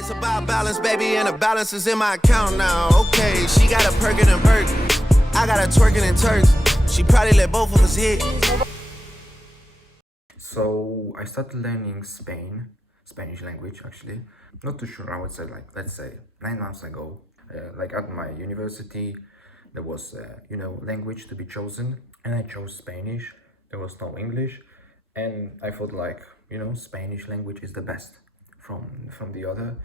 Life's about balance, baby, and the balance is in my account now. Okay, she got a perkin' and perk. I got a twerking and Turks. She probably let both of us hit. So I started learning Spanish language actually. Not too sure, I would say like, let's say 9 months ago. Like at my university, there was, language to be chosen and I chose Spanish. There was no English. And I thought like, Spanish language is the best from the other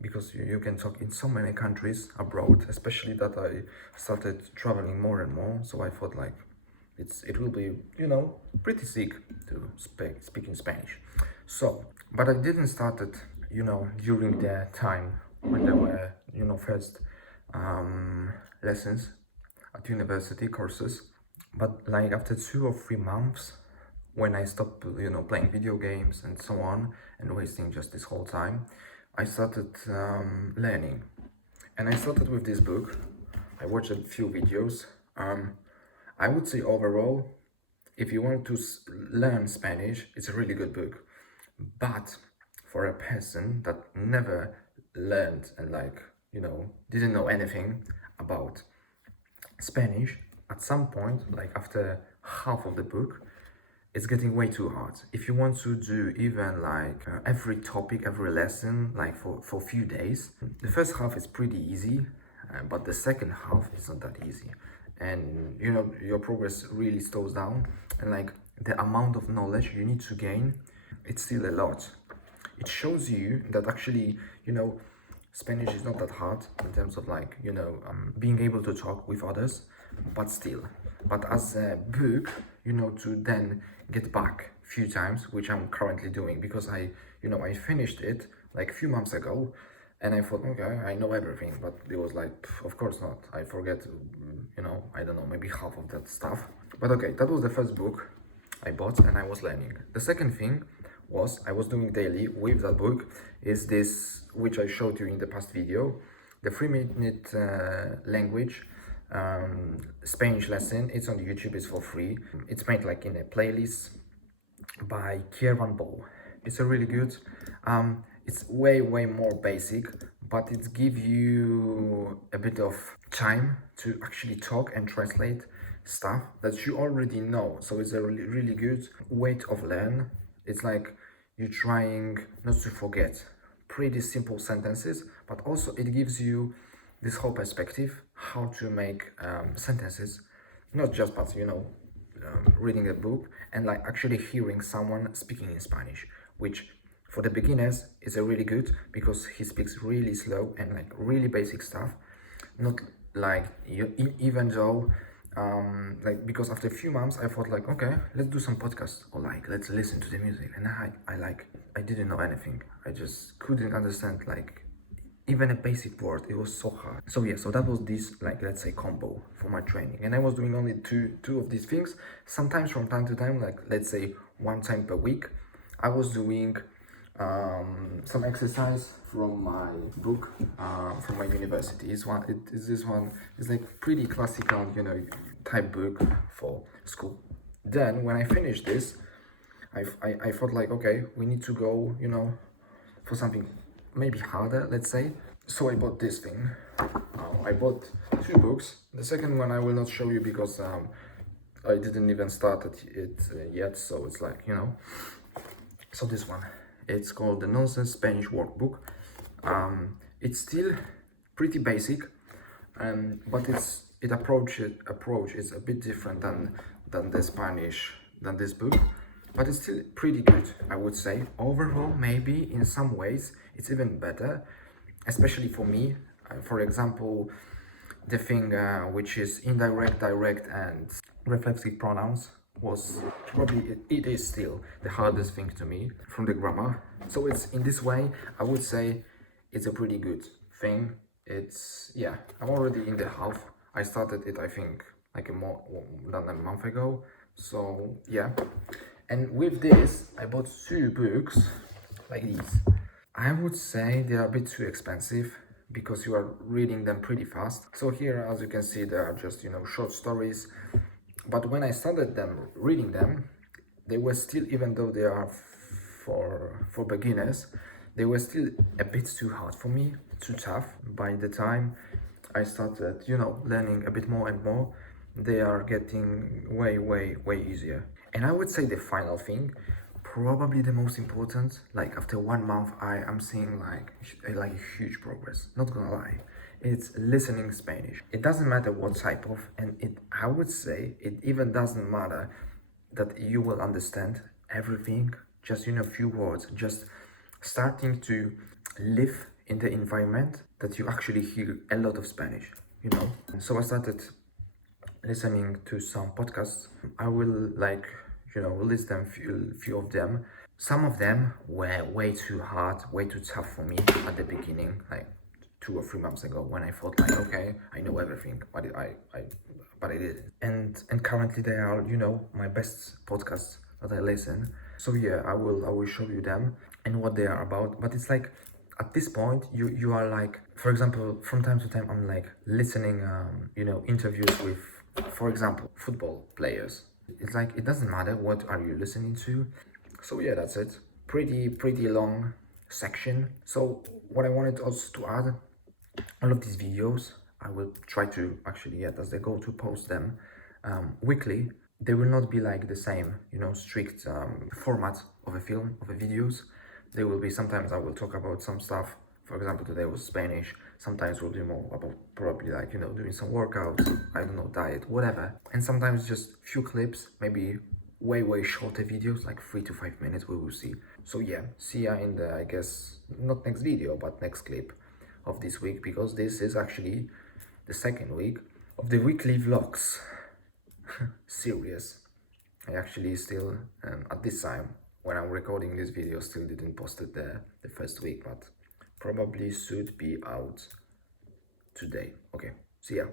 because you can talk in so many countries abroad, especially that I started traveling more and more. So I thought like, it will be pretty sick to speak in Spanish. So but I didn't start it during the time when there were first lessons at university courses, but like after 2 or 3 months when I stopped playing video games and so on and wasting just this whole time, I started learning, and I started with this book. I watched a few videos. I would say overall, if you want to learn Spanish, it's a really good book. But for a person that never learned and didn't know anything about Spanish, at some point, like after half of the book, it's getting way too hard. If you want to do even every topic, every lesson, like for a few days, the first half is pretty easy, but the second half is not that easy. And your progress really slows down, and like the amount of knowledge you need to gain, it's still a lot. It shows you that actually Spanish is not that hard in terms of being able to talk with others, but as a book, to then get back a few times, which I'm currently doing because I finished it like a few months ago, and I thought, okay, I know everything, but it was like, of course not. I forget, I don't know, maybe half of that stuff. But okay, that was the first book I bought and I was learning. The second thing was I was doing daily with that book is this, which I showed you in the past video, the 3-minute language Spanish lesson. It's on YouTube, it's for free. It's made like in a playlist by Kier Van Bol. It's a really good. It's way more basic, but it gives you a bit of time to actually talk and translate stuff that you already know. So it's a really good way of learn. It's like you're trying not to forget pretty simple sentences, but also it gives you this whole perspective how to make sentences, not just but reading a book and like actually hearing someone speaking in Spanish, which for the beginners is a really good because he speaks really slow and like really basic stuff. Not like even though because after a few months I thought like, okay, let's do some podcasts or like let's listen to the music, and I didn't know anything. I just couldn't understand like even a basic word. It was so hard. So yeah, so that was this let's say combo for my training, and I was doing only two of these things. Sometimes from time to time, like let's say 1 time per week, I was doing some exercise from my book from my university. This one is like pretty classical type book for school. Then when I finished this, I thought like, okay, we need to go for something maybe harder, let's say. So I bought this thing. I bought 2 books. The second one I will not show you because I didn't even start it yet, so it's like so this one, it's called the Nonsense Spanish Workbook. It's still pretty basic, but its approach is a bit different than this book, but it's still pretty good, I would say. Overall, maybe in some ways it's even better, especially for me. For example, the thing which is indirect, direct, and reflexive pronouns was probably, it is still the hardest thing to me from the grammar. So it's in this way, I would say it's a pretty good thing. Yeah, I'm already in the half. I started it, I think, like more than a month ago. So yeah, and with this, I bought 2 books like these. I would say they are a bit too expensive because you are reading them pretty fast. So here, as you can see, they are just short stories. But when I started reading them, they were still, even though they are for beginners, they were still a bit too hard for me, too tough. By the time I started, learning a bit more and more, they are getting way easier. And I would say the final thing, probably the most important, like after 1 month, I am seeing like a huge progress. Not gonna lie, it's listening Spanish. It doesn't matter what type of, and I would say it even doesn't matter that you will understand everything, just few words, just starting to live in the environment that you actually hear a lot of Spanish. So I started listening to some podcasts. I will list them, few of them. Some of them were way too hard, way too tough for me at the beginning, like 2 or 3 months ago, when I thought like, okay, I know everything, but I didn't. And currently they are, my best podcasts that I listen. So yeah, I will show you them and what they are about. But it's like at this point you are like, for example, from time to time I'm like listening interviews with, for example, football players. It's like it doesn't matter what are you listening to. So yeah, that's it. Pretty long section. So what I wanted also to add, all of these videos I will try to actually, as they go, to post them weekly. They will not be like the same, strict format of a film, of a videos. There will be, sometimes I will talk about some stuff. For example, today was Spanish. Sometimes we'll do more about probably like, doing some workouts, I don't know, diet, whatever. And sometimes just few clips, maybe way shorter videos, like 3 to 5 minutes, we will see. So yeah, see ya in the, I guess, not next video, but next clip of this week, because this is actually the second week of the weekly vlogs series. I actually still, at this time, when I'm recording this video, still didn't post it the first week, but probably should be out today. Okay, see ya.